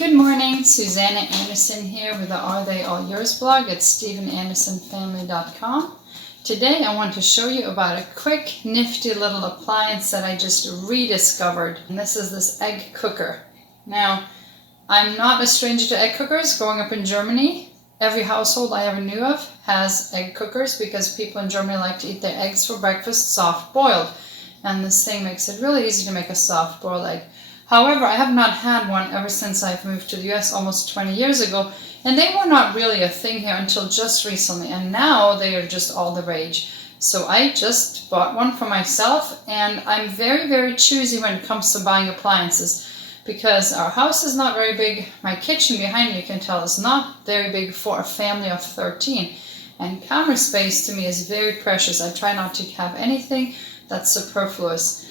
Good morning, Susanna Anderson here with the Are They All Yours blog at StephenAndersonFamily.com. Today I want to show you about a quick, nifty little appliance that I just rediscovered. And this is this egg cooker. Now, I'm not a stranger to egg cookers. Growing up in Germany, every household I ever knew of has egg cookers because people in Germany like to eat their eggs for breakfast soft boiled. And this thing makes it really easy to make a soft boiled egg. However, I have not had one ever since I've moved to the US almost 20 years ago, and they were not really a thing here until just recently, and now they are just all the rage. So I just bought one for myself, and I'm very, very choosy when it comes to buying appliances because our house is not very big. My kitchen behind me, you can tell, is not very big for a family of 13, and counter space to me is very precious. I try not to have anything that's superfluous.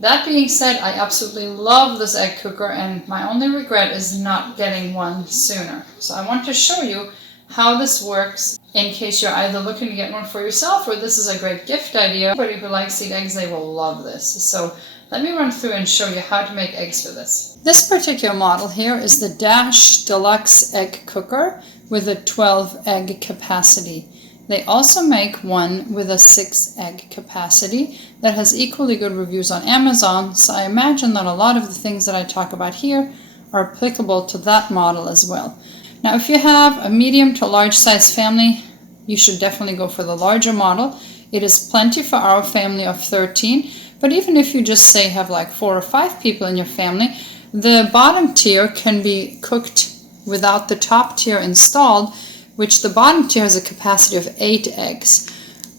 That being said, I absolutely love this egg cooker, and my only regret is not getting one sooner. So I want to show you how this works in case you're either looking to get one for yourself or this is a great gift idea. Anybody who likes to eat eggs, they will love this. So let me run through and show you how to make eggs for this. This particular model here is the Dash Deluxe Egg Cooker with a 12 egg capacity. They also make one with a 6 egg capacity that has equally good reviews on Amazon, so I imagine that a lot of the things that I talk about here are applicable to that model as well. Now, if you have a medium to large size family, you should definitely go for the larger model. It is plenty for our family of 13, but even if you just say have like 4 or 5 people in your family, the bottom tier can be cooked without the top tier installed, which the bottom tier has a capacity of 8 eggs,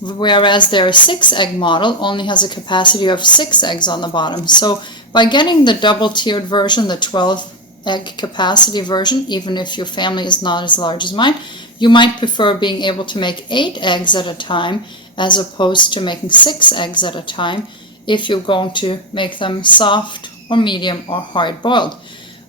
whereas their 6 egg model only has a capacity of 6 eggs on the bottom. So by getting the double tiered version, the 12 egg capacity version, even if your family is not as large as mine, you might prefer being able to make 8 eggs at a time as opposed to making 6 eggs at a time if you're going to make them soft or medium or hard boiled.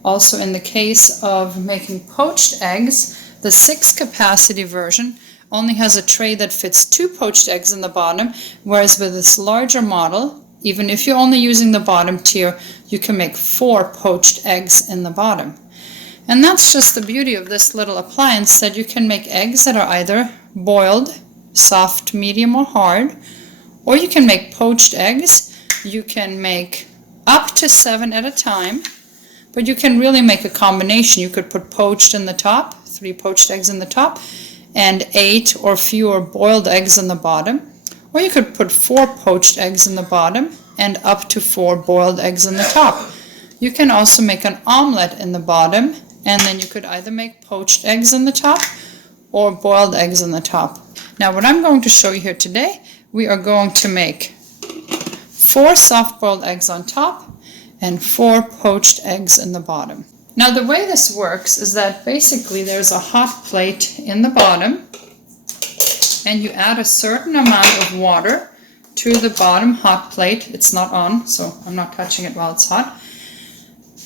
Also, in the case of making poached eggs, the 6 capacity version only has a tray that fits 2 poached eggs in the bottom, whereas with this larger model, even if you're only using the bottom tier, you can make 4 poached eggs in the bottom. And that's just the beauty of this little appliance, that you can make eggs that are either boiled, soft, medium, or hard, or you can make poached eggs. You can make up to 7 at a time, but you can really make a combination. You could put poached in the top, 3 poached eggs in the top, and 8 or fewer boiled eggs in the bottom. Or you could put 4 poached eggs in the bottom and up to 4 boiled eggs in the top. You can also make an omelet in the bottom, and then you could either make poached eggs in the top or boiled eggs in the top. Now, what I'm going to show you here today, we are going to make 4 soft-boiled eggs on top and 4 poached eggs in the bottom. Now, the way this works is that basically there's a hot plate in the bottom, and you add a certain amount of water to the bottom hot plate. It's not on, so I'm not touching it while it's hot.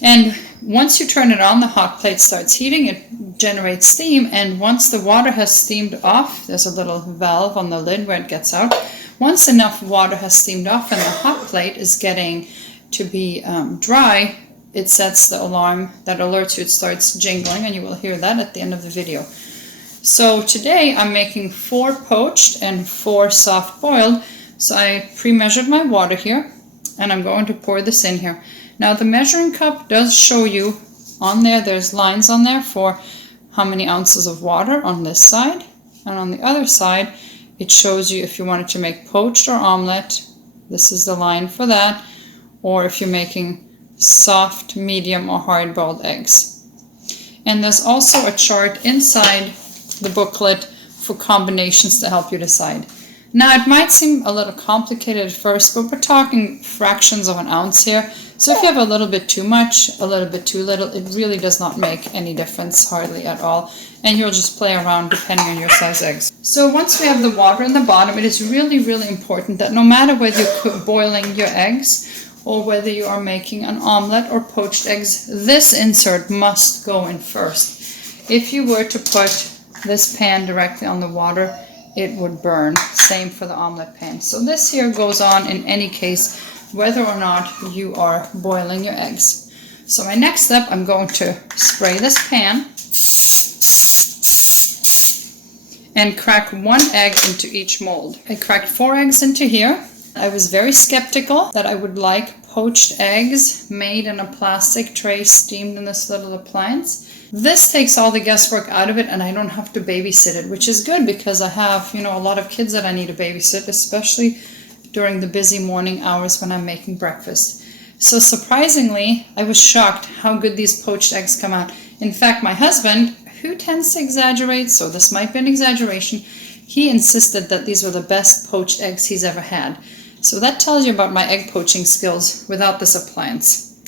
And once you turn it on, the hot plate starts heating, it generates steam, and once the water has steamed off, there's a little valve on the lid where it gets out. Once enough water has steamed off and the hot plate is getting to be dry, it sets the alarm that alerts you. It starts jingling, and you will hear that at the end of the video. So today I'm making 4 poached and 4 soft boiled. So I pre-measured my water here, and I'm going to pour this in here. Now, the measuring cup does show you on there, there's lines on there for how many ounces of water on this side, and on the other side it shows you if you wanted to make poached or omelet, this is the line for that, or if you're making soft, medium, or hard-boiled eggs. And there's also a chart inside the booklet for combinations to help you decide. Now, it might seem a little complicated at first, but we're talking fractions of an ounce here. So if you have a little bit too much, a little bit too little, it really does not make any difference, hardly at all. And you'll just play around depending on your size eggs. So once we have the water in the bottom, it is really, really important that no matter whether you're boiling your eggs or whether you are making an omelet or poached eggs, this insert must go in first. If you were to put this pan directly on the water, it would burn. Same for the omelet pan. So this here goes on in any case, whether or not you are boiling your eggs. So my next step, I'm going to spray this pan and crack 1 egg into each mold. I cracked 4 eggs into here. I was very skeptical that I would like poached eggs made in a plastic tray steamed in this little appliance. This takes all the guesswork out of it and I don't have to babysit it, which is good because I have, a lot of kids that I need to babysit, especially during the busy morning hours when I'm making breakfast. So surprisingly, I was shocked how good these poached eggs come out. In fact, my husband, who tends to exaggerate, so this might be an exaggeration, he insisted that these were the best poached eggs he's ever had. So that tells you about my egg poaching skills without this appliance.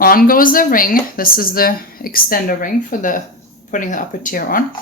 On goes the ring. This is the extender ring for putting the upper tier on.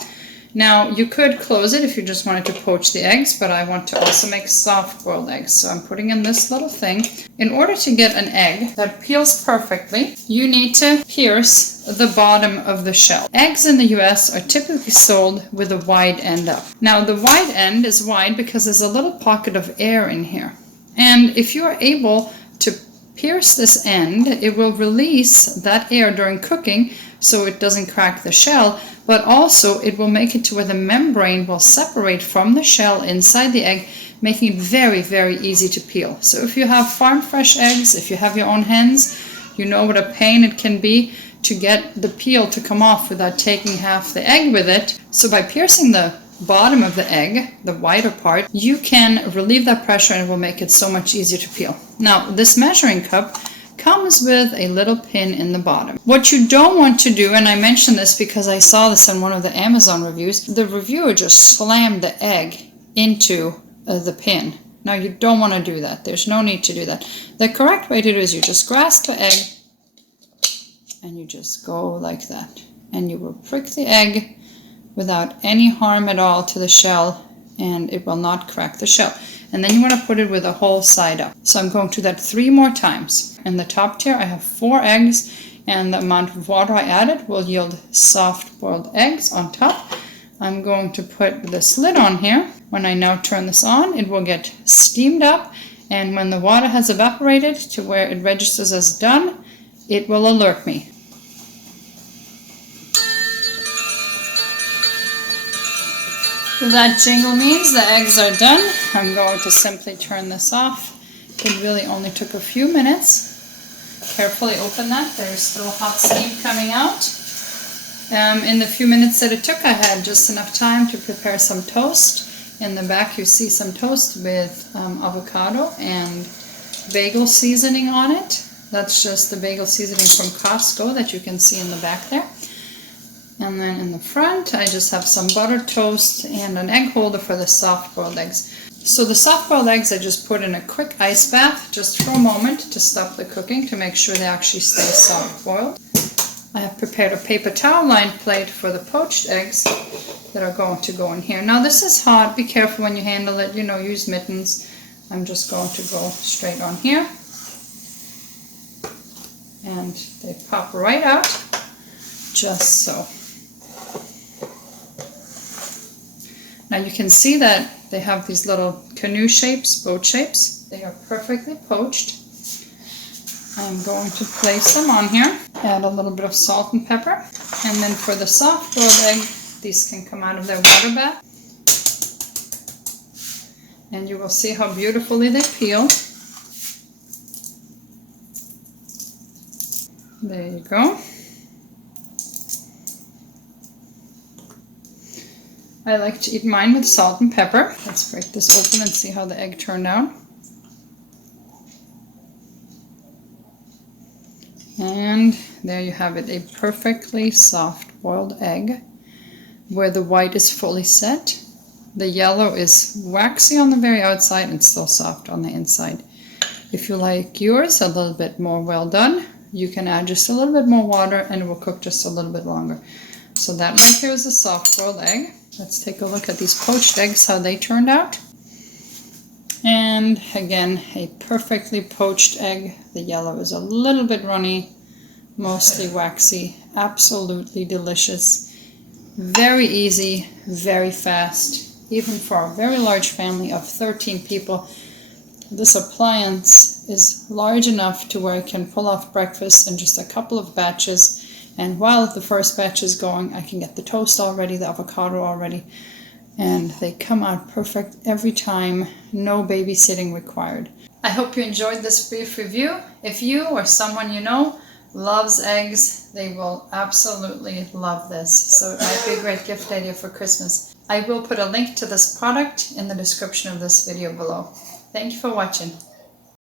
Now, you could close it if you just wanted to poach the eggs, but I want to also make soft-boiled eggs. So I'm putting in this little thing. In order to get an egg that peels perfectly, you need to pierce the bottom of the shell. Eggs in the US are typically sold with a wide end up. Now, the wide end is wide because there's a little pocket of air in here. And if you are able to pierce this end, it will release that air during cooking so it doesn't crack the shell, but also it will make it to where the membrane will separate from the shell inside the egg, making it very, very easy to peel. So if you have farm fresh eggs, if you have your own hens, you know what a pain it can be to get the peel to come off without taking half the egg with it. So by piercing the bottom of the egg, the wider part, you can relieve that pressure and it will make it so much easier to peel. Now, this measuring cup comes with a little pin in the bottom. What you don't want to do, and I mentioned this because I saw this in one of the Amazon reviews, the reviewer just slammed the egg into the pin. Now, you don't want to do that. There's no need to do that. The correct way to do is you just grasp the egg and you just go like that. And you will prick the egg without any harm at all to the shell, and it will not crack the shell. And then you want to put it with the whole side up. So I'm going to do that 3 more times. In the top tier, I have 4 eggs, and the amount of water I added will yield soft-boiled eggs on top. I'm going to put this lid on here. When I now turn this on, it will get steamed up, and when the water has evaporated to where it registers as done, it will alert me. That jingle means the eggs are done. I'm going to simply turn this off. It really only took a few minutes. Carefully open that. There's still hot steam coming out. In the few minutes that it took, I had just enough time to prepare some toast. In the back you see some toast with avocado and bagel seasoning on it. That's just the bagel seasoning from Costco that you can see in the back there. And then in the front, I just have some buttered toast and an egg holder for the soft-boiled eggs. So the soft-boiled eggs I just put in a quick ice bath just for a moment to stop the cooking to make sure they actually stay soft-boiled. I have prepared a paper towel-lined plate for the poached eggs that are going to go in here. Now this is hot. Be careful when you handle it. Use mittens. I'm just going to go straight on here. And they pop right out, just so. Now you can see that they have these little canoe shapes, boat shapes. They are perfectly poached. I'm going to place them on here, add a little bit of salt and pepper. And then for the soft-boiled egg, these can come out of their water bath. And you will see how beautifully they peel. There you go. I like to eat mine with salt and pepper. Let's break this open and see how the egg turned out. And there you have it, a perfectly soft-boiled egg where the white is fully set. The yellow is waxy on the very outside and still soft on the inside. If you like yours a little bit more well done, you can add just a little bit more water and it will cook just a little bit longer. So that right here is a soft-boiled egg. Let's take a look at these poached eggs, how they turned out. And again, a perfectly poached egg. The yellow is a little bit runny, mostly waxy, absolutely delicious. Very easy, very fast, even for a very large family of 13 people. This appliance is large enough to where I can pull off breakfast in just a couple of batches. And while the first batch is going, I can get the toast all ready, the avocado all ready. And they come out perfect every time, no babysitting required. I hope you enjoyed this brief review. If you or someone you know loves eggs, they will absolutely love this. So it might be a great gift idea for Christmas. I will put a link to this product in the description of this video below. Thank you for watching.